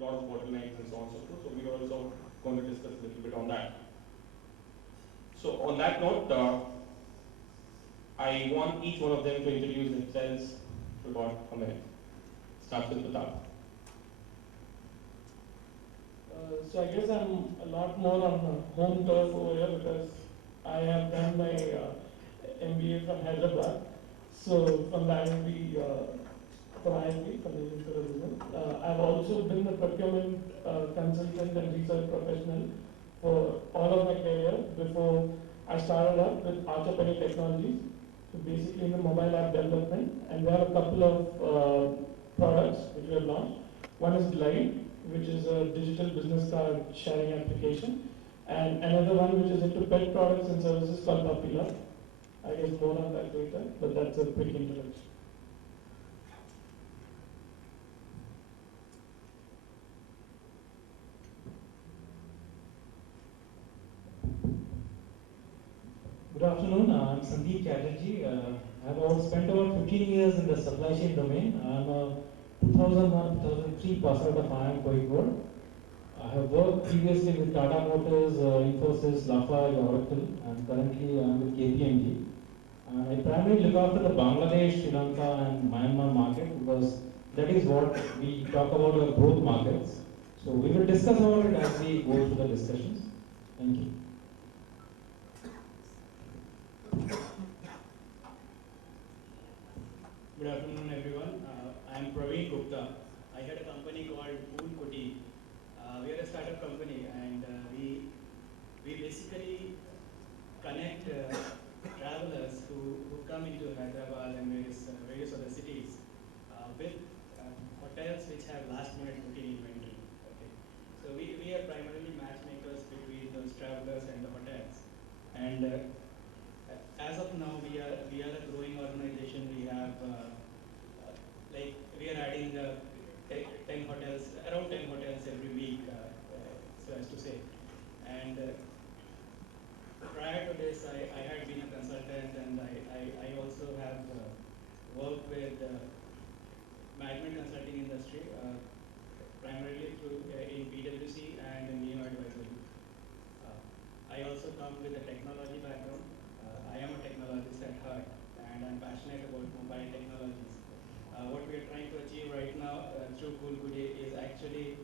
lot of bottlenecks and so on and so forth. So we are also going to discuss a little bit on that. So on that note, I want each one of them to introduce themselves for about a minute. Start with Pratap. So I guess I'm a lot more on home turf over here because I have done my MBA from Hyderabad. So from the IIM-B, from IIM-B, from the Institute of Business. I've also been a procurement consultant and research professional for all of my career before I started up with Archipelago Technologies. So basically in the mobile app development, and we have a couple of products which we have launched. One is Glide, which is a digital business card sharing application, and another one which is into pet products and services called Puppy. I guess more on that later, but that's a quick introduction. Good afternoon, I'm Sandeep Chatterjee. I've spent about 15 years in the supply chain domain. I'm a 2001-2003 pass out of IIM Koolkutir. I have worked previously with Tata Motors, Infosys, Lafarge, Oracle, and currently I'm with KPMG. I primarily look after the Bangladesh, Sri Lanka, and Myanmar market because that is what we talk about our growth markets. So we will discuss about it as we go through the discussions. Thank you. Good afternoon, everyone. I'm Praveen, Gupta. I had a company called Koolkutir. We are a startup company, and we basically connect travelers who come into Hyderabad and various other cities with hotels which have last-minute booking inventory. Okay, so we are primarily matchmakers between those travelers and the hotels. And as of now, we are a growing organization. We have we are adding 10 hotels, around 10 hotels every week, so as to say. And prior to this, I had been a consultant, and I also have worked with management consulting industry, primarily through in PwC and in Neo Advisory. I also come with a technology background. I am a technologist at heart, and I'm passionate about mobile technologies. What we are trying to achieve right now through Koolkutir is actually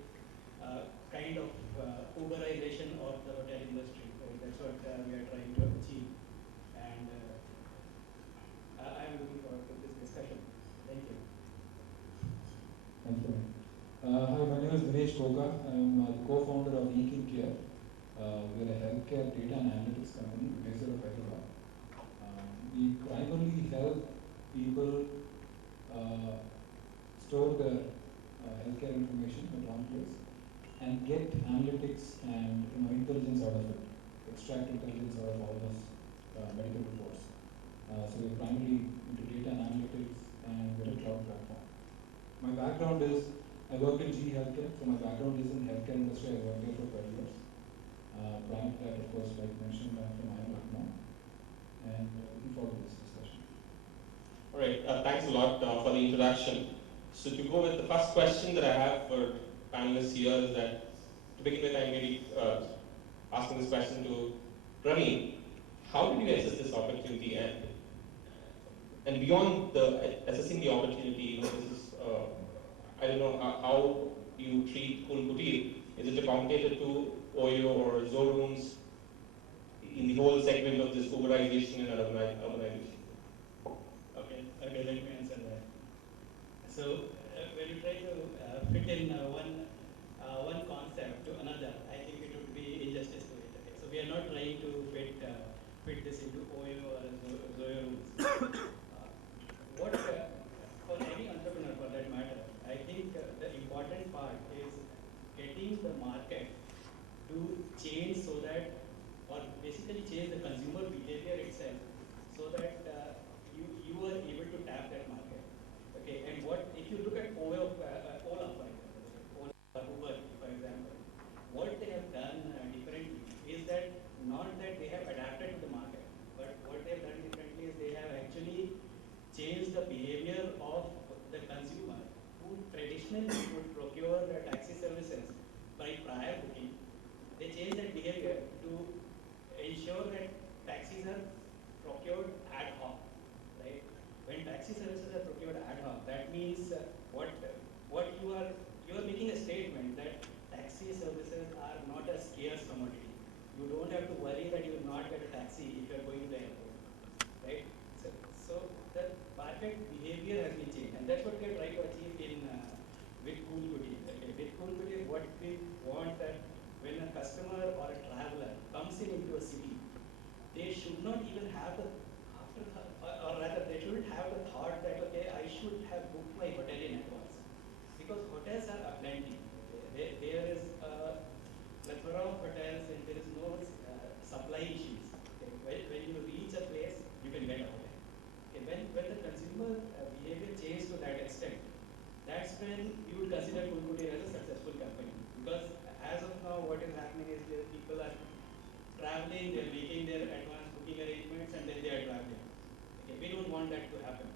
kind of Uberization of the hotel industry. Right? That's what we are trying to achieve. And I'm looking forward to this discussion. Thank you. Thank you. Hi, my name is Dinesh, Koka. I'm the co-founder of eKincare. We are a healthcare data and analytics company based out of Hyderabad. We primarily help people store their healthcare information at one place and get analytics and intelligence out of it, extract intelligence out of all those medical reports. So we're primarily into data and analytics, and we're a cloud platform. My background is, I worked in GE Healthcare, so my background is in healthcare industry. I worked there for 12 years. Prior to that, of course, like mentioned, I'm from IIM-Nov, and looking forward to this discussion. All right, thanks a lot for the introduction. So to go with the first question that I have for panelists here is that, to begin with, I'm maybe asking this question to Praveen. How did you assess this opportunity? And beyond assessing the opportunity, this is, I don't know how you treat Koolkutir. Is it a competitor to OYO or Zorooms in the whole segment of this Uberization and urbanization? Okay, let me answer that. So when you try to fit in one concept to another, I think it would be injustice to it. Okay? So we are not trying to fit this into OYO or Zorooms. What for any entrepreneur, for that matter, I think the important part is getting the market to change so that, or basically change the consumer behavior itself, so that you are able to tap that market. Okay, and what if you look at Ola, for example, Uber, for example, what they have done differently is that not that they have adapted to the market, but what they have done differently is they have actually changed the behavior of the consumer, who traditionally traditionally would procure taxi services by prior booking, they changed that behavior to ensure that taxis are procured ad hoc, right? When taxi services are procured ad hoc, that means what you are making a statement that taxi services are not a scarce commodity. You don't have to worry that you will not get a taxi if you are going to the airport, right? So the market behavior has been changed, and that's what we are trying to achieve in with Koolkutir. Okay, with Koolkutir, what we want that when a customer or a traveler comes into a city, they should not even have the or rather they shouldn't have the thought that okay, I should have booked my hotel in advance, because hotels are aplenty. Okay? There is a plethora of hotels and there is no supply issues. Okay? When you reach a place, you can get a hotel. Okay? When the consumer behavior changes to that extent, that's when you would consider Koolkutir as a successful company. Because as of now, what is happening is that people are traveling, they're making their advance booking arrangements, and then they are traveling. Okay, we don't want that to happen.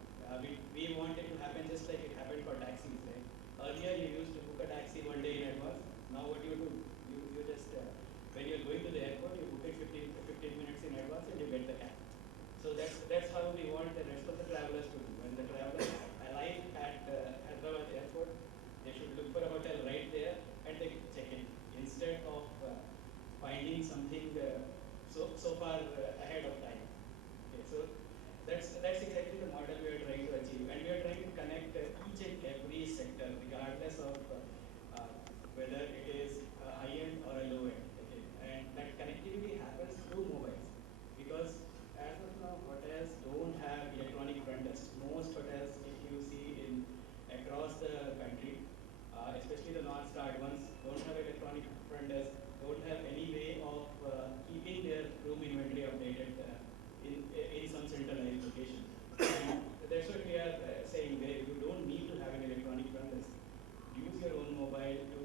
We want it to happen just like it happened for taxis. Right? Earlier, you used to book a taxi one day in advance. Now, what you do, you just when you're going to the airport, you book it 15 minutes in advance, and you get the cab. So that's how we want the rest of the travelers to do. When the travelers arrive at Hyderabad airport, they should look for a hotel right there and they check in instead of finding something so far ahead of time. Okay, so that's exactly the model we are trying to achieve, and we are trying to connect each and every sector, regardless of whether it is a high end or a low end. Okay, and that connectivity happens through mobiles, because as of now, hotels don't have electronic front desk. Most hotels, if you see in across the country, especially the non-star ones, don't have electronic front desk, don't have any way of keeping their room inventory updated in some centralized location. And that's what we are saying there. You don't need to have an electronic front desk. Use your own mobile to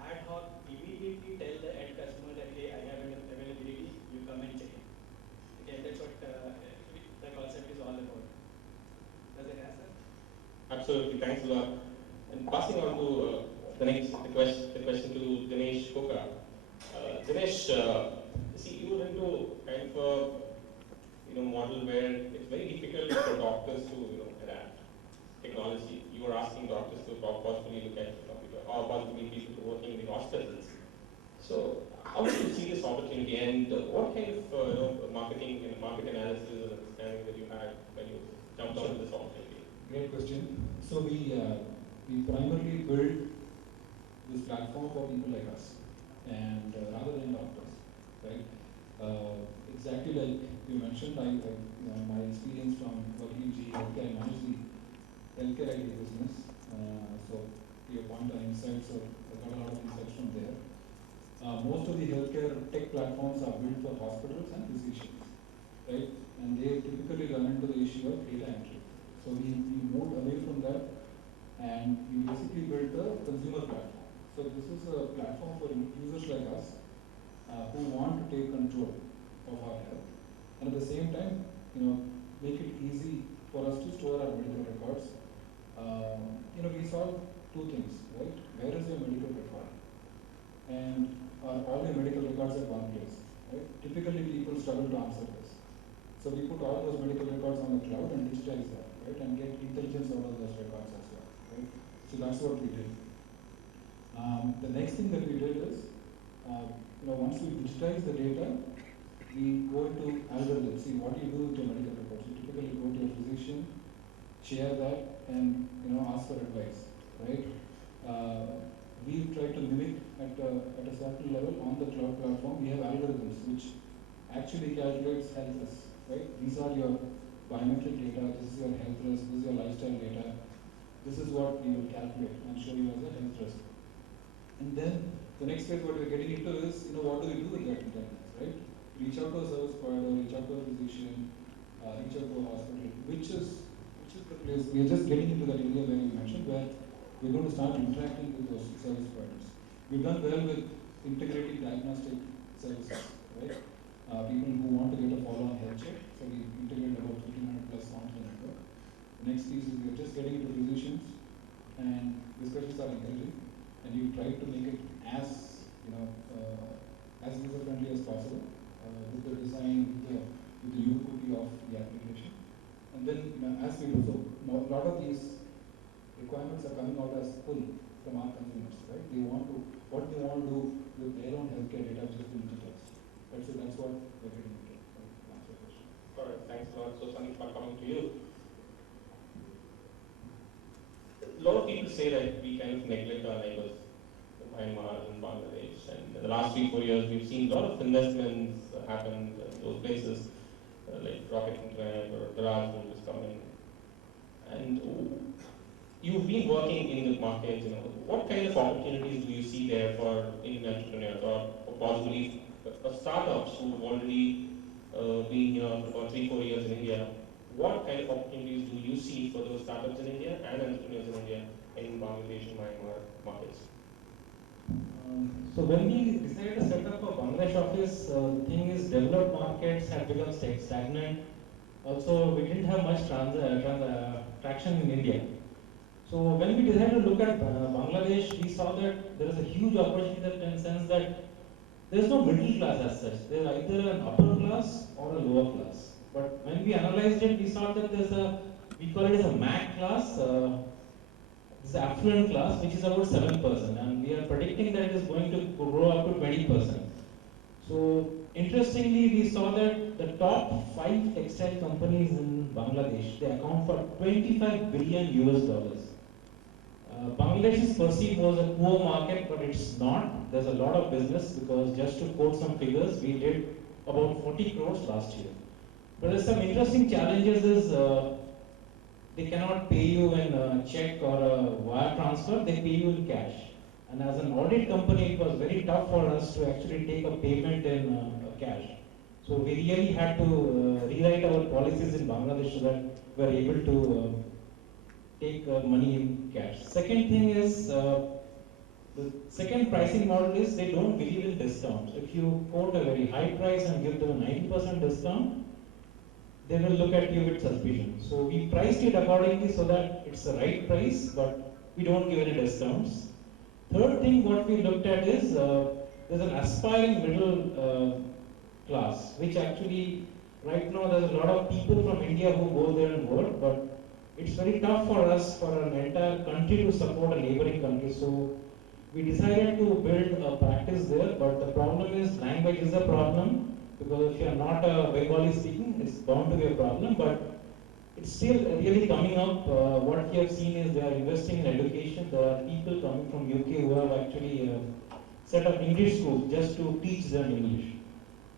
ad hoc immediately tell the end customer that hey, I have an availability. You come and check in. Okay, that's what the concept is all about. Does it answer? Absolutely, thanks a lot. And passing on to the question to Dinesh Koka. Dinesh, see, you were into kind of a model where it's very difficult for doctors to adapt technology. You were asking doctors to possibly look at or possibly people working in the hospitals. So how do you see this opportunity, and what kind of marketing and market analysis and understanding that you had when you jumped onto this opportunity? Great question. So we primarily build this platform for people like us, and rather than doctors, right? Exactly like you mentioned, my experience from working in GE Healthcare, I manage the healthcare IT business. So to your point on insights, so I got a lot of insights from there. Most of the healthcare tech platforms are built for hospitals and physicians, right? And they typically run into the issue of data entry. So we moved away from that, and we basically built a consumer platform. So this is a platform for users like us who want to take control of our health, and at the same time, make it easy for us to store our medical records. We solve two things, right? Where is your medical record, and are all your medical records at one place, right? Typically, people struggle to answer this. So we put all those medical records on the cloud and digitize that, right? And get intelligence out of those records as well, right? So that's what we did. The next thing that we did is, once we digitize the data, we go into algorithms. See, what do you do with your medical records? You typically go to your physician, share that, and ask for advice, right? We try to mimic at a certain level on the cloud platform. We have algorithms which actually calculates health risk, right? These are your biometric data, this is your health risk, this is your lifestyle data. This is what we will calculate and show you as a health risk. And then the next phase what we're getting into is, what do we do with that intelligence, right? Reach out to a service provider, reach out to a physician, reach out to a hospital, which is the place. We are just getting into that area where you mentioned, where we're going to start interacting with those service providers. We've done well with integrating diagnostic services, right? People who want to get a follow-on health check, so we integrate about 1,500 plus onto the network. The next piece is we're just getting into physicians, and discussions are encouraging, and you try to make it as as user friendly as possible with the design, with the ubiquity of the application. And then as we do so, a lot of these requirements are coming out as pull from our consumers, right? They want to, what they want to do with their own healthcare data just to digitize. That's what we're getting into. Answer your question. All right, thanks a lot. So Sandeep, coming to you. A lot of people say that we kind of neglect our neighbors, Myanmar and Bangladesh, and in the last 3-4 years we've seen a lot of investments happen in those places, like Rocket Internet or Daraj who is coming. And you've been working in the market, what kind of opportunities do you see there for Indian entrepreneurs or possibly startups who have already been here for about 3-4 years in India? What kind of opportunities do you see for those startups in India and entrepreneurs in India in Bangladesh and Myanmar markets? So when we decided to set up a Bangladesh office, the thing is developed markets have become stagnant. Also, we didn't have much traction in India. So when we decided to look at Bangladesh, we saw that there is a huge opportunity in the sense that there is no middle class as such. There is either an upper class or a lower class. But when we analyzed it, we saw that there's we call it as a MAC class, this affluent class, which is about 7%, and we are predicting that it is going to grow up to 20%. So interestingly, we saw that the top 5 textile companies in Bangladesh, they account for $25 billion US. Bangladesh is perceived as a poor market, but it's not. There's a lot of business because just to quote some figures, we did about 40 crores last year. But there's some interesting challenges is they cannot pay you in a check or a wire transfer, they pay you in cash. And as an audit company, it was very tough for us to actually take a payment in cash. So we really had to rewrite our policies in Bangladesh so that we are able to take money in cash. Second thing is, the second pricing model is they don't believe in discounts. If you quote a very high price and give them a 90% discount, they will look at you with suspicion. So we priced it accordingly so that it's the right price, but we don't give any discounts. Third thing what we looked at is, there's an aspiring middle class, which actually, right now there's a lot of people from India who go there and work, but it's very tough for us, for an entire country to support a neighboring country. So we decided to build a practice there, but the problem is language is a problem. Because if you are not Bengali speaking, it's bound to be a problem, but it's still really coming up. What we have seen is they are investing in education. There are people coming from UK who have actually set up English schools just to teach them English.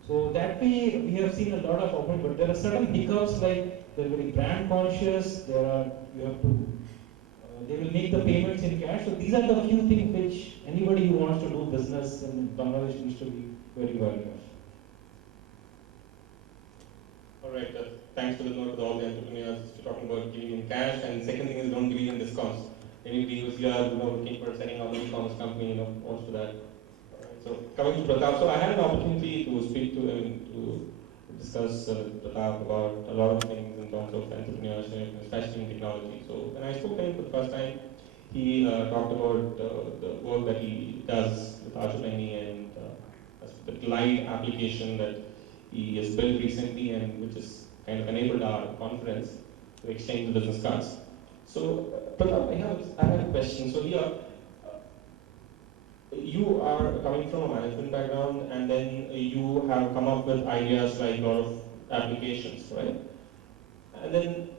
So that way we have seen a lot of opportunity, but there are certain hiccups like they're very brand conscious, you have to, they will make the payments in cash. So these are the few things which anybody who wants to do business in Bangladesh needs to be very aware of. All right, thanks to the note to all the entrepreneurs talking about giving in cash, and second thing is don't believe in discounts. Anybody who's here, looking for setting up an e-commerce company, wants to that. All right, so coming to Pratap, so I had an opportunity to speak to him to discuss Pratap about a lot of things in terms of entrepreneurship, especially in technology. So when I spoke to him for the first time, he talked about the work that he does with IIM and the Glide application that he has built recently and which has kind of enabled our conference to exchange the business cards. So, Pratap, I have a question. So here, you are coming from a management background and then you have come up with ideas like a lot of applications, right? And then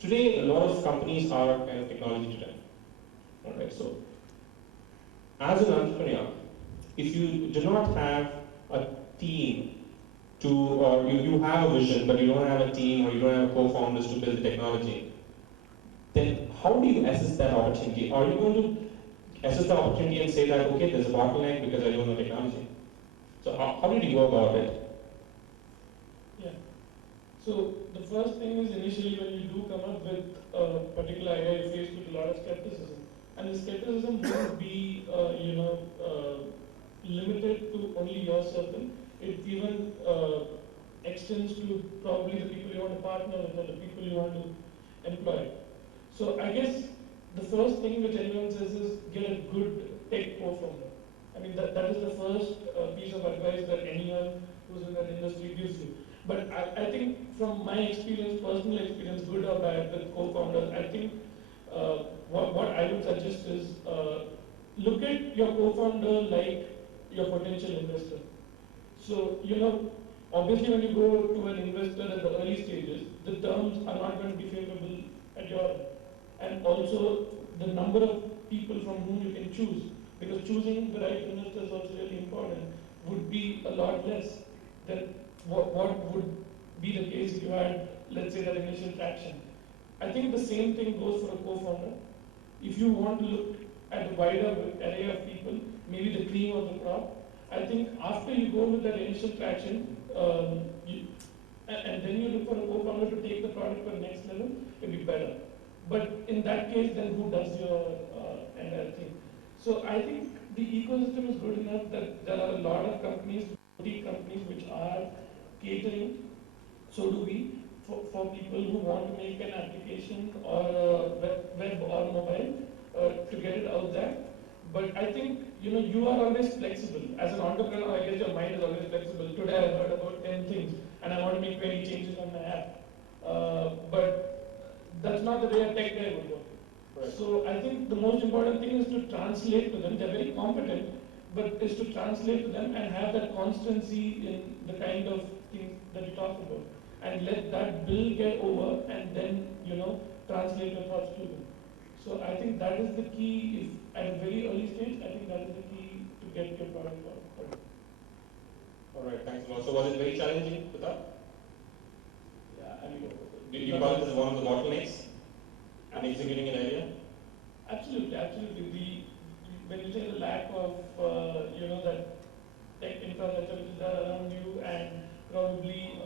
today, a lot of companies are kind of technology driven. All right, so as an entrepreneur, if you do not have a team or you have a vision, but you don't have a team or you don't have co-founders to build the technology, then how do you assess that opportunity? Are you going to assess the opportunity and say that, okay, there's a bottleneck because I don't know technology? So how did you go about it? Yeah. So the first thing is initially when you do come up with a particular idea, you're faced with a lot of skepticism. And the skepticism won't be, limited to only your circle. It even extends to probably the people you want to partner with or the people you want to employ. So I guess the first thing which anyone says is get a good tech co-founder. I mean, that is the first piece of advice that anyone who's in that industry gives you. But I think from my experience, personal experience, good or bad with co-founders, I think what I would suggest is look at your co-founder like your potential investor. So, obviously when you go to an investor at the early stages, the terms are not going to be favorable at your end. And also the number of people from whom you can choose, because choosing the right investor is also really important, would be a lot less than what would be the case if you had, let's say, that initial traction. I think the same thing goes for a co-founder. If you want to look at the wider array of people, maybe the cream of the crop, I think after you go with that initial traction, and then you look for a co-founder to take the product to the next level, it'll be better. But in that case, then who does your entire thing? So I think the ecosystem is good enough that there are a lot of companies, boutique companies, which are catering, so do we, for people who want to make an application or web or mobile to get it out there. But I think, you are always flexible. As an entrepreneur, I guess your mind is always flexible. Today I heard about 10 things and I want to make 20 changes on my app. But that's not the way a tech guy would work. Right. So I think the most important thing is to translate to them. They're very competent, but is to translate to them and have that constancy in the kind of things that you talk about. And let that bill get over and then, translate your thoughts to them. So I think that is the key. If at a very early stage, I think that is the key to get your product out. All right, thanks a lot. So was it very challenging, Pratap? Yeah, I mean, Did you call it as one of the bottlenecks in executing an idea? Absolutely, absolutely. When you say the lack of, that tech infrastructure which is there around you, and probably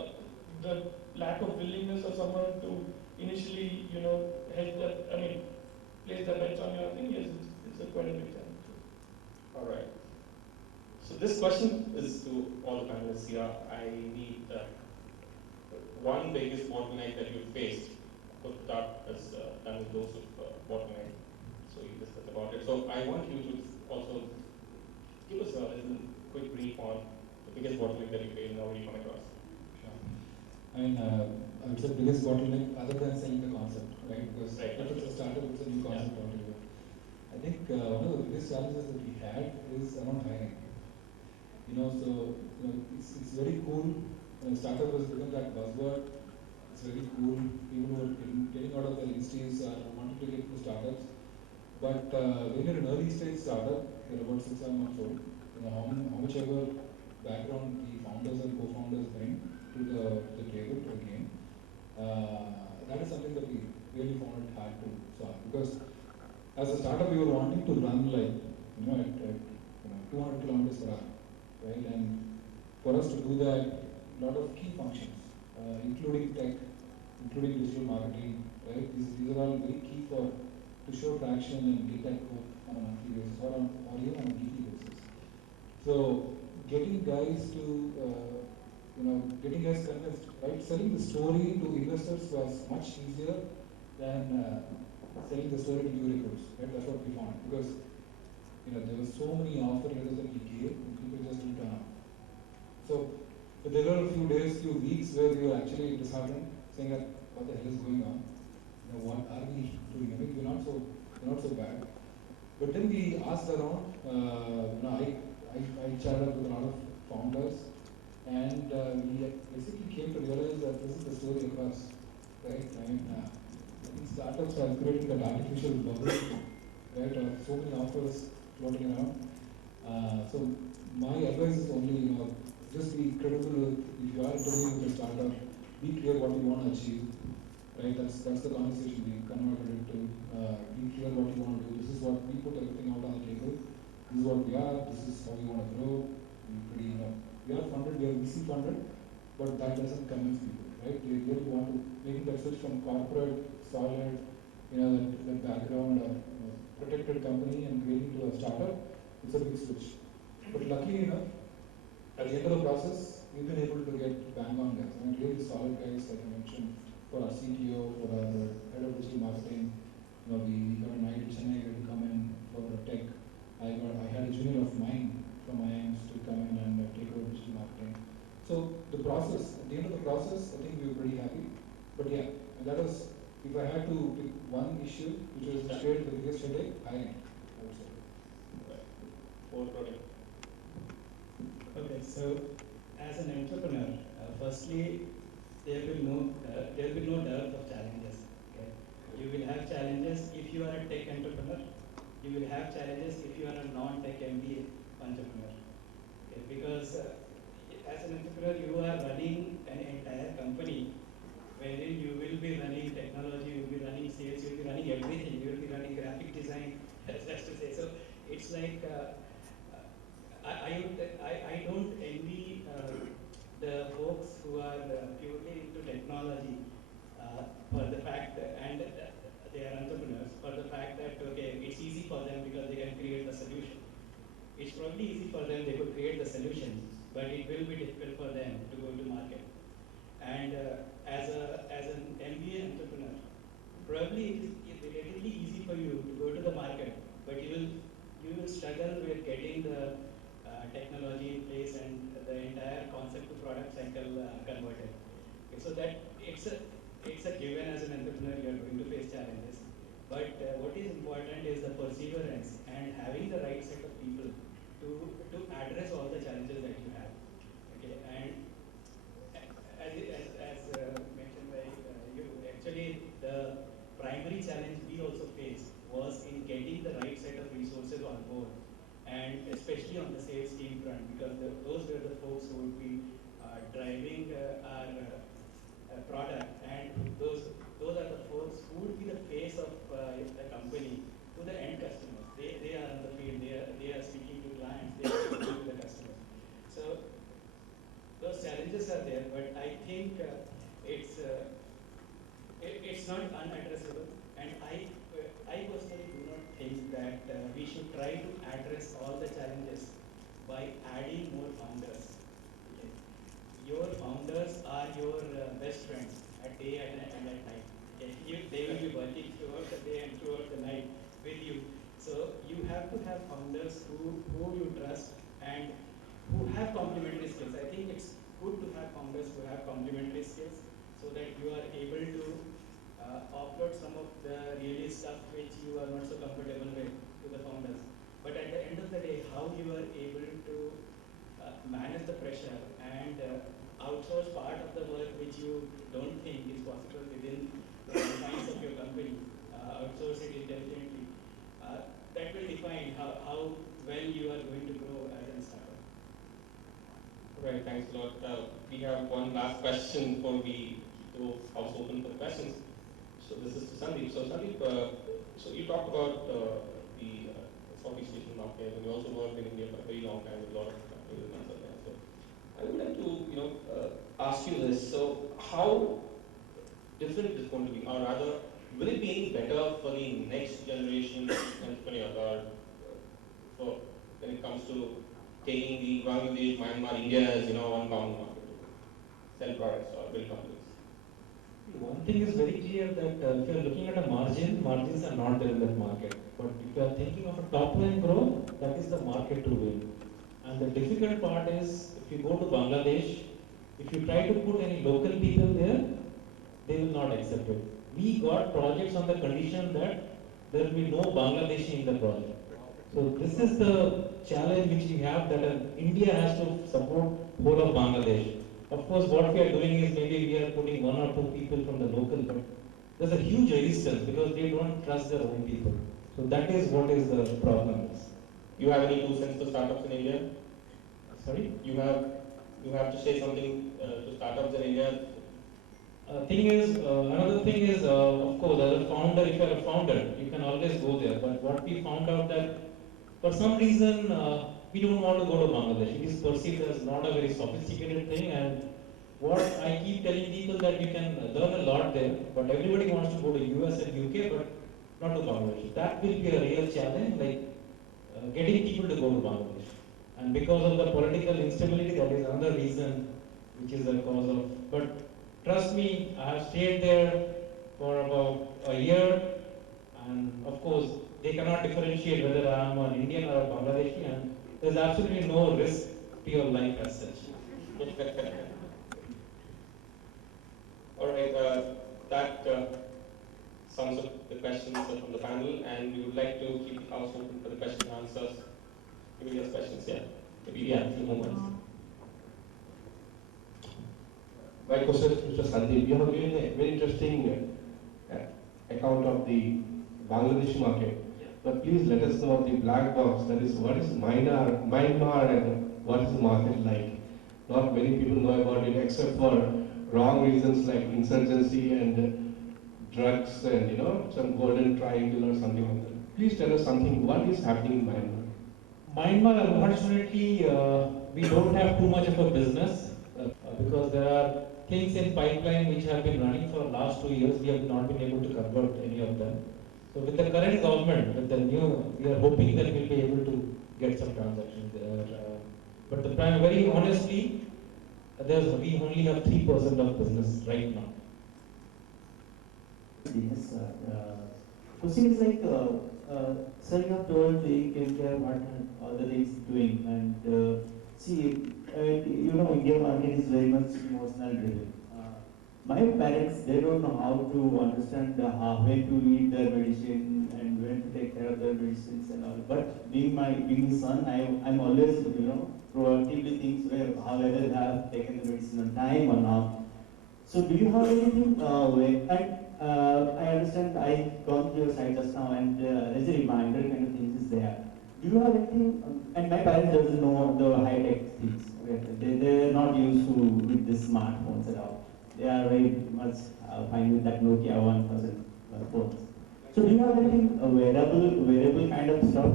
the lack of willingness of someone to initially, hedge that, place their bets on your thing, yes, it's a quite a big challenge. All right. So this question is to all the panelists here. I need one biggest bottleneck that you faced. Of course, Pratap has done with those of bottleneck, so he discussed about it. So I want you to also give us a little quick brief on the biggest bottleneck that you faced and how you come across. Sure. I would say biggest bottleneck other than selling the concept, right? Because Right. if it's a startup, it's a new concept altogether. I think one of the biggest challenges that we had is around hiring. It's very cool. Startup has become that buzzword. It's very cool. People who are getting out of their industries are wanting to get into startups. But when you're an early stage startup, you're about 6-7 months old. How much ever background the founders and co-founders bring to the table, to the game, that is something that we really found it hard to solve. Because as a startup, we were wanting to run at 200 kilometers per hour, right? And for us to do that, a lot of key functions, including tech, including digital marketing, right? These are all very key to show traction and get that growth on a monthly basis or even on a weekly basis. So getting guys convinced, right? Selling the story to investors was much easier than selling the story to new recruits, right? That's what we found, because there were so many offer letters that we gave and people just didn't turn up. So there were a few days, few weeks where we were actually disheartened, saying that what the hell is going on? What are we doing? We're not so bad. But then we asked around. I chatted up with a lot of founders, and we basically came to realize that this is the story across, right? I think startups are creating that artificial bubble, right? So many offers floating around. So my advice is only, just be credible. If you are interviewing with a startup, be clear what you want to achieve, right? That's the conversation we converted it to. Be clear what you want to do. This is what we put everything out on the table. This is what we are. This is how we want to grow. We are funded. We are VC funded, but that doesn't convince people, right? They really want to make that switch from corporate, solid, that background, protected company, and creating to a startup. It's a big switch. But luckily enough, at the end of the process, we've been able to get bang on guys. Really solid guys, like I mentioned, for our CTO, for our head of digital marketing, we got an IIT Chennai to come in for tech. I had a junior of mine from IIMs to come in and take over digital marketing. So the process, at the end of the process, I think we were pretty happy. But yeah, that was, if I had to pick one issue which was shared the biggest headache, hiring, I would say. Okay, so as an entrepreneur, firstly, there will be no dearth of challenges. Okay, you will have challenges if you are a tech entrepreneur. You will have challenges if you are a non-tech MBA entrepreneur. Okay, because as an entrepreneur, you are running an entire company wherein you will be running technology, you will be running sales, you will be running everything. You will be running graphic design, just to say. So it's like I don't envy the folks who are purely into technology for the fact that, and they are entrepreneurs, for the fact that okay, it's easy for them because they can create the solution. It's probably easy for them, they could create the solution, but it will be difficult for them to go to market. And as an MBA entrepreneur, probably it is relatively easy for you to go to the market, but you will struggle with getting the technology in place and the entire concept to product cycle converted. Okay, so that it's a given as an entrepreneur you are going to face challenges. But what is important is the perseverance and having the right set of people to address all the challenges that you have. Okay, and as mentioned by you, actually the primary challenge we also faced was in getting the right set of resources on board, and especially on the sales team front, because those were the folks who would be driving our product, and those are the folks who would be the face of the company to the end customers. They are on the field, they are speaking to clients, they are speaking to the customers. So those challenges are there, but I think it's not unaddressable, and I personally do not think that we should try to address all the challenges by adding more founders. Okay. Your founders are your best friends at day and at night. Okay. They will be working throughout the day and throughout the night with you. So you have to have founders who you trust and who have complementary skills. I think it's good to have founders who have complementary skills so that you are able to offload some of the really stuff which you are not so comfortable with to the founders. But at the end of the day, how you are able to manage the pressure and outsource part of the work which you don't think is possible within the confines of your company, outsource it intelligently, that will define how well you are going to grow as a startup. Right, thanks a lot. We have one last question before we go house open for questions. So this is to Sandeep. So Sandeep, so you talked about the Southeast Asian market, and you also worked in India for a very long time with a lot of companies and so on. So I would like to ask you this. So how different is it going to be, or rather, will it be any better for the next generation entrepreneurs, or for when it comes to taking the Bangladesh, Myanmar, India as one common market to sell products or build companies? One thing is very clear that if you are looking at a margins are not there in that market. But if you are thinking of a top line growth, that is the market to win. And the difficult part is if you go to Bangladesh, if you try to put any local people there, they will not accept it. We got projects on the condition that there will be no Bangladeshi in the project. So this is the challenge which we have, that India has to support whole of Bangladesh. Of course, what we are doing is maybe we are putting one or two people from the local, but there's a huge resistance because they don't trust their own people. So that is what is the problem. You have any 2 cents to startups in India? Sorry? You have to say something to startups in India. Another thing is, of course, as a founder, if you are a founder, you can always go there. But what we found out that for some reason, we don't want to go to Bangladesh. It is perceived as not a very sophisticated thing, and what I keep telling people that you can learn a lot there, but everybody wants to go to US and UK, but not to Bangladesh. That will be a real challenge, like getting people to go to Bangladesh. And because of the political instability, that is another reason which is the cause of. But trust me, I have stayed there for about a year, And of course, they cannot differentiate whether I am an Indian or a Bangladeshi, and there's absolutely no risk to your life as such. All right, that sums up the questions from the panel, and we would like to keep the house open for the question and answers. Maybe there's questions, yeah. Maybe we have a few moments. My question is Mr. Sandeep. You have given a very interesting account of the Bangladesh market. But please let us know the black box, that is, what is Myanmar and what is the market like? Not many people know about it except for wrong reasons like insurgency and drugs and some golden triangle or something like that. Please tell us something, what is happening in Myanmar? Myanmar, unfortunately, we don't have too much of a business because there are things in pipeline which have been running for the last 2 years. We have not been able to convert any of them. So with the current government, with the new, we are hoping that we'll be able to get some transactions there. But the prime, very honestly, we only have 3% of business right now. Yes, question is like, sir, you have told the eKincare what all the things doing, and see, India market is very much emotional driven. My parents, they don't know how to understand when to eat their medicine and when to take care of their medicines and all. But being his son, I'm always, proactively thinks whether they have taken the medicine on time or not. So do you have anything, I understand I've gone through your site just now, and as a reminder kind of things is there. Do you have anything, and my parents doesn't know the high-tech things. Okay? They're not used to with the smartphones at all. They are very much fine with that Nokia 1000 phones. So do you have anything wearable kind of stuff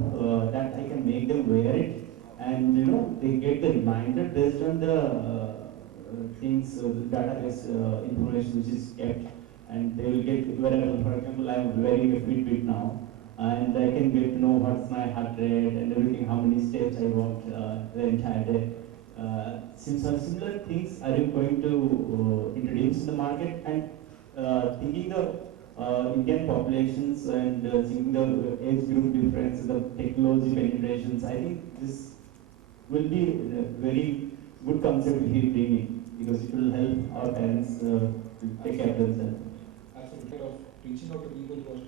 that I can make them wear it, and they get the reminder based on the things, database information which is kept, and they will get wearable. For example, I'm wearing a Fitbit now, and I can get to know what's my heart rate and everything, how many steps I walked the entire day. Similar things are you going to introduce in the market, and thinking the Indian populations and seeing the age group difference, the technology penetrations, I think this will be a very good concept if you bring it, because it will help our parents to take care of themselves. Absolutely. Of reaching out to people who are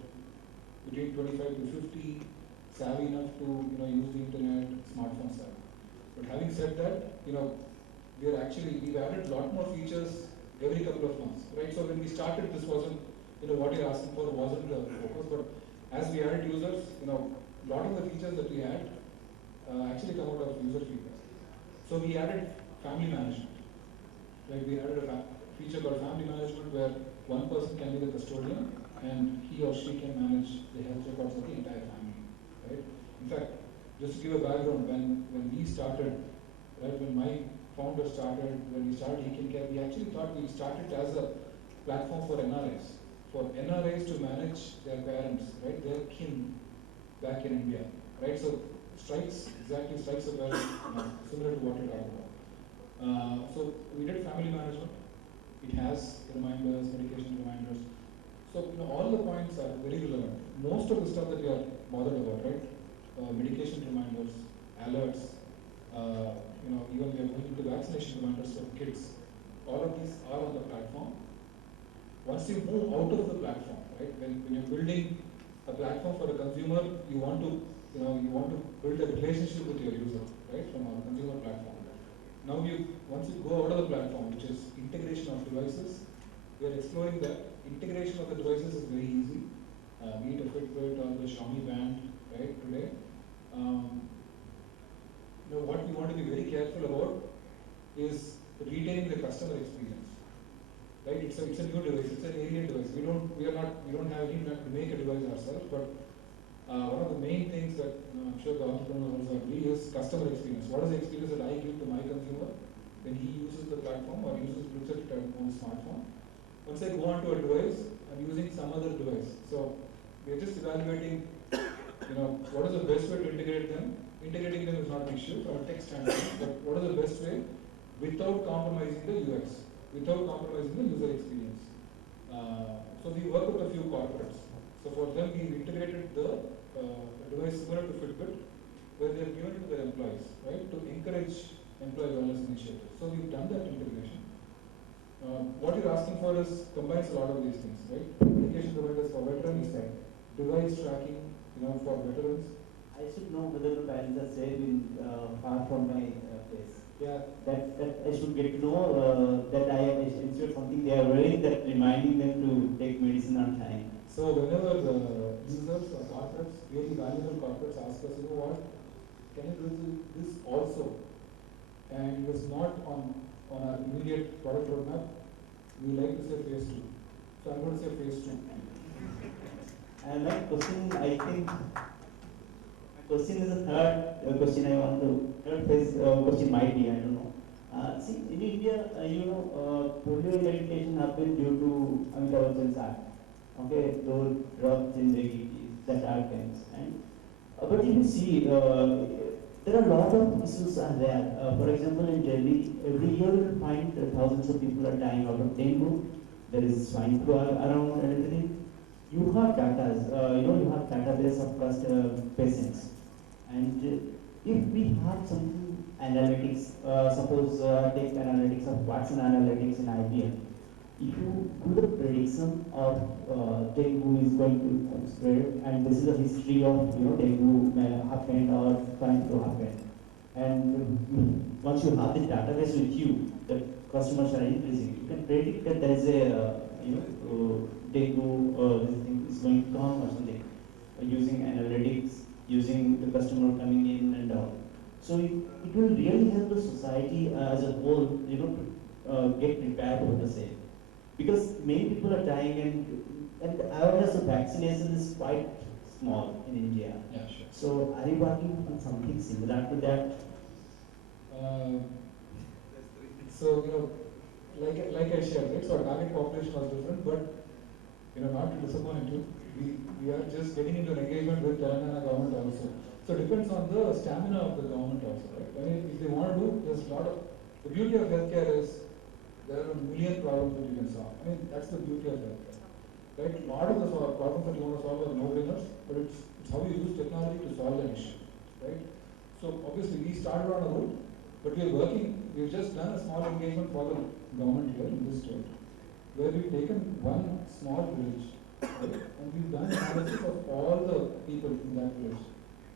between 25 to 50, savvy enough to use the internet, smartphone savvy. But having said that, we've added a lot more features every couple of months, right? So when we started, this wasn't, what you're asking for wasn't the focus, but as we added users, a lot of the features that we had actually come out of user feedback. So we added family management. Like we added a feature called family management where one person can be the custodian and he or she can manage the health records of the entire family, right? In fact, just to give a background, when we started, right, when my founder started, when we started eKincare, we actually thought we started as a platform for NRIs to manage their parents, right, their kin back in India, right? So strikes a very similar to what you're talking about. So we did family management. It has reminders, medication reminders. So all the points are very relevant. Most of the stuff that we are bothered about, right? Medication reminders, alerts, even we are going into vaccination reminders for kids. All of these are on the platform. Once you move out of the platform, right? When you're building a platform for a consumer, you want to build a relationship with your user, right? From our consumer platform. Now once you go out of the platform, which is integration of devices, we are exploring that. Integration of the devices is very easy. Be it a Fitbit or the Xiaomi band, right, today. What we want to be very careful about is retaining the customer experience. Right? It's a new device, it's an alien device. We don't have any plan to make a device ourselves, but one of the main things that I'm sure the entrepreneurs also agree is customer experience. What is the experience that I give to my consumer when he uses the platform or looks at it on a smartphone? Once I go onto a device, I'm using some other device. So we're just evaluating, what is the best way to integrate them. Integrating them is not an issue from a tech standpoint, but what is the best way without compromising the UX, without compromising the user experience. So we work with a few corporates. So So for them, we integrated the device similar to Fitbit, where they have given it to their employees, right, to encourage employee wellness initiatives. So we've done that integration. What you're asking for is combines a lot of these things, right? Medication providers for veterans, device tracking, for veterans. I should know whether the parents are safe in far from my place. Yeah. That I should get to know that I am instead of something they are wearing that reminding them to take medicine on time. So whenever the users or corporates, really valuable corporates ask us, what, can you do this also? And it was not on our immediate product roadmap. We like to say phase 2. So I'm going to say phase 2. And my question, I think, my question is a third question I want to, third phase question might be, I don't know. See, in India, polio eradication happened due to Amitabh Bachchan's act. Okay, those drugs in the that happens. And but if you see, there are a lot of issues are there. For example, in Delhi, every year you will find thousands of people are dying out of dengue. There is swine flu around and everything. You have data, you have database of patients. And if we have some analytics, suppose take analytics of Watson analytics in IBM. If you do the prediction of dengue is going to spread, and this is a history of dengue happened or swine flu happened, and once you have the database with you, the customers are increasing. You can predict that there is a dengue this thing is going to come or something using analytics, using the customer coming in and out. So it will really help the society as a whole, to get prepared for the same. Because many people are dying and the awareness of vaccination is quite small in India. Yeah, sure. So are you working on something similar to that? So, like I shared, right? So our target population was different, but not to disappoint you, we are just getting into an engagement with Telangana government also. So it depends on the stamina of the government also, right? I mean, if they want to do, there's a lot of, the beauty of healthcare is there are a million problems that you can solve. I mean, that's the beauty of healthcare, right? A lot of the problems that you want to solve are no-brainers, but it's how you use technology to solve that issue, right? So obviously we started on a route, but we've just done a small engagement for the government here in this state, where we've taken one small village, right? And we've done analysis of all the people in that village.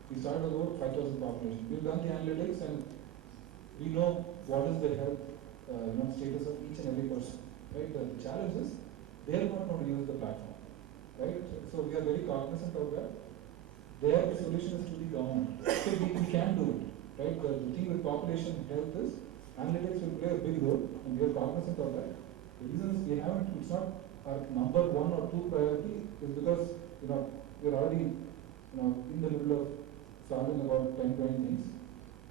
We started with over 5,000 population. We've done the analytics and we know what is the health status of each and every person, right? The challenge is they are not going to use the platform, right? So we are very cognizant of that. Their solution is to the government. So we can do it, right? The thing with population health is analytics will play a big role, and we are cognizant of that. The reason is we haven't, it's not our number 1 or 2 priority, is because we're already in the middle of solving about 10, 20 things.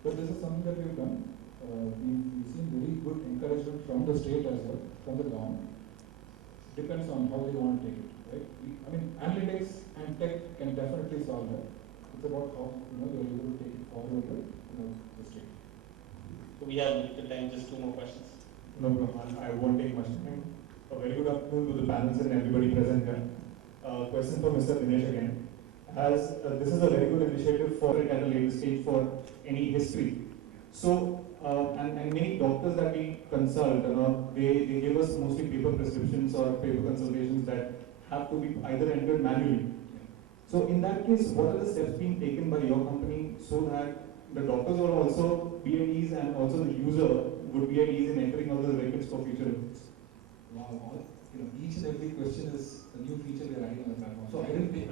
But this is something that we've done. We've seen very good encouragement from the state as well, from the government. Depends on how they want to take it, right? I mean, analytics and tech can definitely solve that. It's about how you're able to take it forward with the state. So we have limited time, just 2 more questions. No problem, I won't take much time. A very good afternoon to the panels and everybody present here. Question for Mr. Dinesh again. As this is a very good initiative for it at a later stage for any history. So, and many doctors that we consult, they give us mostly paper prescriptions or paper consultations that have to be either entered manually. So in that case, what are the steps being taken by your company so that the doctors will also be at ease and also the user would be at ease in entering all the records for future records? Wow, each and every question is a new feature we are adding on the platform. So I didn't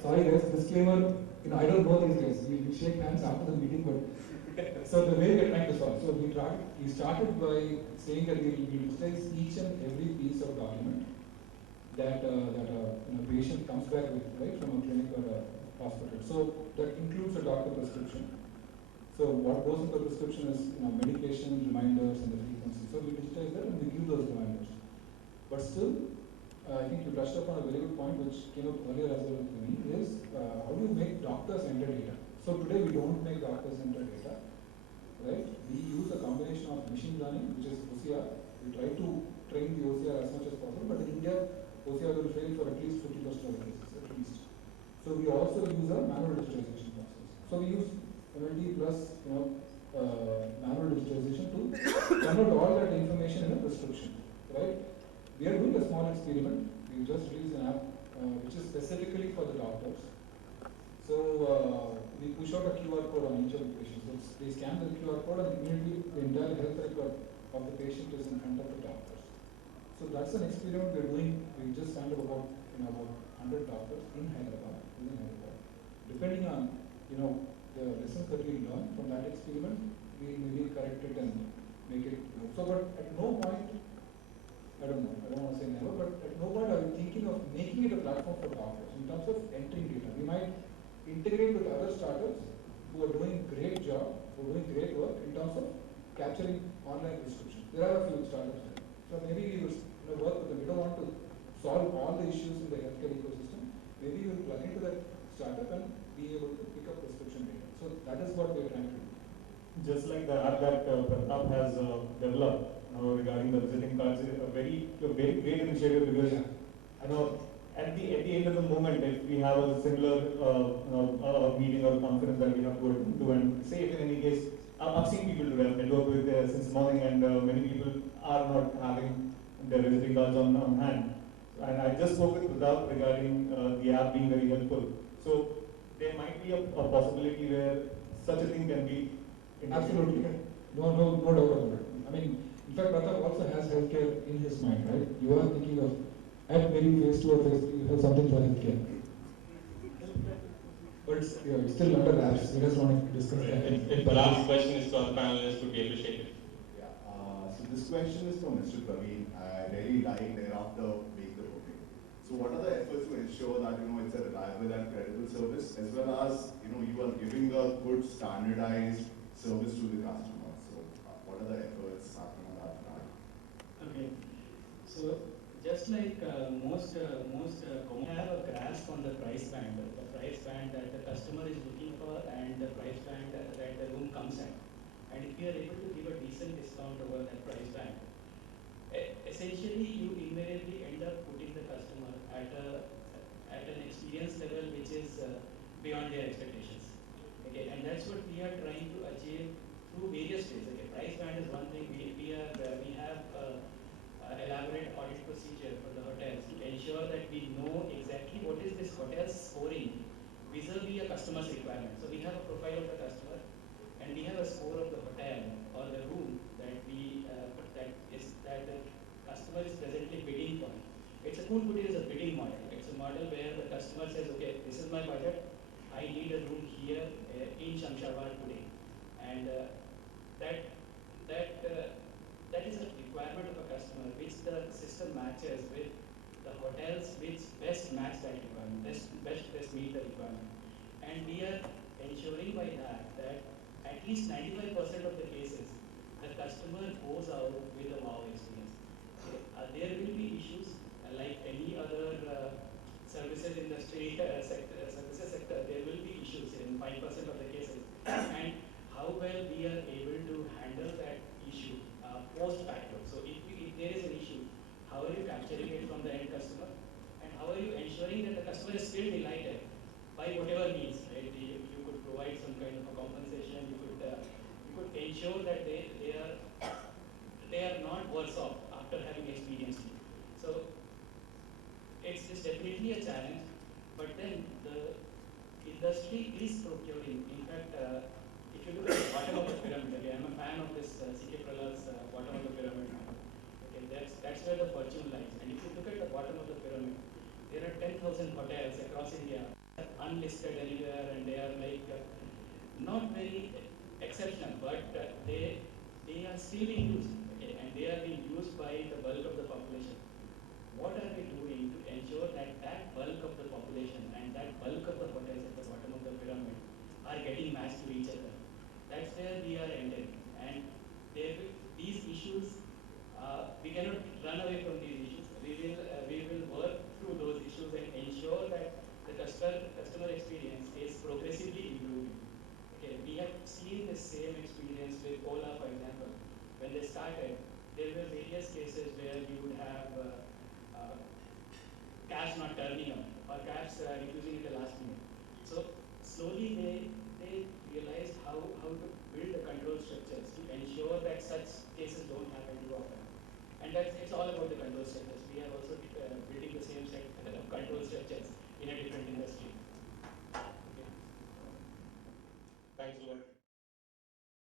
sorry guys, disclaimer, I don't know these guys. We shake hands after the meeting, but so the way we are trying to solve. So we started by saying that we will digitize each and every piece of document that a patient comes back with, right, from a clinic or a hospital. So that includes a doctor prescription. So what goes in the prescription is medication, reminders, and the frequency. So we digitize that and we give those reminders. But still, I think you touched upon a very good point, which came up earlier as well with me, is how do you make doctors enter data? So today we don't make doctors enter data, right? We use a combination of machine learning, which is OCR. We try to train the OCR as much as possible, but in India, OCR will fail for at least 50% of the cases, at least. So we also use a manual digitalization process. So we use MLD plus, manual digitalization to convert all that information in a prescription, right? We are doing a small experiment. We just released an app which is specifically for the doctors. So we push out a QR code on each of the patients. So they scan the QR code and immediately the entire health record of the patient is in front of the doctors. So that's an experiment we're doing. We just signed up about 100 doctors in Hyderabad, Depending on the lessons that we learn from that experiment, we maybe correct it and make it grow. So, but at no point, I don't want to say never, but at no point are we thinking of making it a platform for doctors in terms of entering data. We might integrate with other startups who are doing great job, who are doing great work in terms of capturing online prescription. There are a few startups there. So maybe we will work with them. We don't want to solve all the issues in the healthcare ecosystem. Maybe we will plug into that startup and be able to pick up prescription data. So that is what we are trying to do. Just like the app that Pratap has developed regarding the visiting cards, is a very great initiative because I know at the end of the moment, if we have a similar meeting or conference that we have to do, and say if in any case, I've seen people do that, network with since morning, and many people are not having their visiting cards on hand. And I just spoke with Pratap regarding the app being very helpful. So there might be a possibility where such a thing can be. Absolutely. No doubt about it. I mean, in fact, Pratap also has healthcare in his mind, right? You are thinking of, at maybe phase 2 or phase 3, you have something for healthcare. But it's still under wraps. We just want to discuss that. If the last question is for the panelists, would be appreciated. Yeah. So this question is from Mr. Praveen. I really like thereafter make the booking. So what are the efforts to ensure that it's a reliable and credible service, as well as you are giving a good standardized service to the customer? So what are the efforts happening on that front? Okay. So just like most have a grasp on the price band that the customer is looking for and the price band that the room comes at. And if you are able to give a decent discount over that price band, essentially you invariably end up putting the customer at an experience level which is beyond their expectations. Okay, and that's what we are trying to achieve through various ways. Okay, price band is one thing. We have elaborate audit procedure for the hotels to ensure that we know exactly what is this hotel scoring vis-a-vis a customer's requirement. So we have a profile of the customer, and we have a score of the hotel or the room that the customer is presently bidding for. Koolkutir is a bidding model. It's a model where the customer says, okay, this is my budget. I need a room here in Shamshabad today, and that is a requirement of a customer which the system matches with the hotels which best match that requirement, best meet the requirement. And we are ensuring by that at least 95% of the cases, the customer goes out with a wow experience. There will be issues like any other services industry services sector. There will be issues in 5% of the cases, and how well we are able to handle that issue post facto. So if there is an issue, how are you capturing it from the end customer, and how are you ensuring that the customer is still delighted by whatever means, right? You could provide some kind of a compensation. You could ensure that they are not worse off after having experienced it. So it's definitely a challenge, but then the industry is procuring. In fact, if you look at the bottom of the pyramid, okay, I'm a fan of this C.K. Prahal's bottom of the pyramid model. Okay, that's where the fortune lies. And if you look at the bottom of the pyramid, there are 10,000 hotels across India, unlisted anywhere, and they are like not very exceptional, but they are still being used, okay, and they are being used by the bulk of the population. What are we doing to ensure that bulk of the population and that bulk of the hotels at the bottom of the pyramid are getting matched to each other? That's where we are entering. And these issues, we cannot run away from these issues. We will work through those issues and ensure that the customer experience is progressively improving. Okay, we have seen the same experience with Ola, for example. When they started, there were various cases where you would have cash not turning up. or perhaps refusing at the last minute. So slowly they realized how to build the control structures to ensure that such cases don't happen too often. And it's all about the control structures. We have also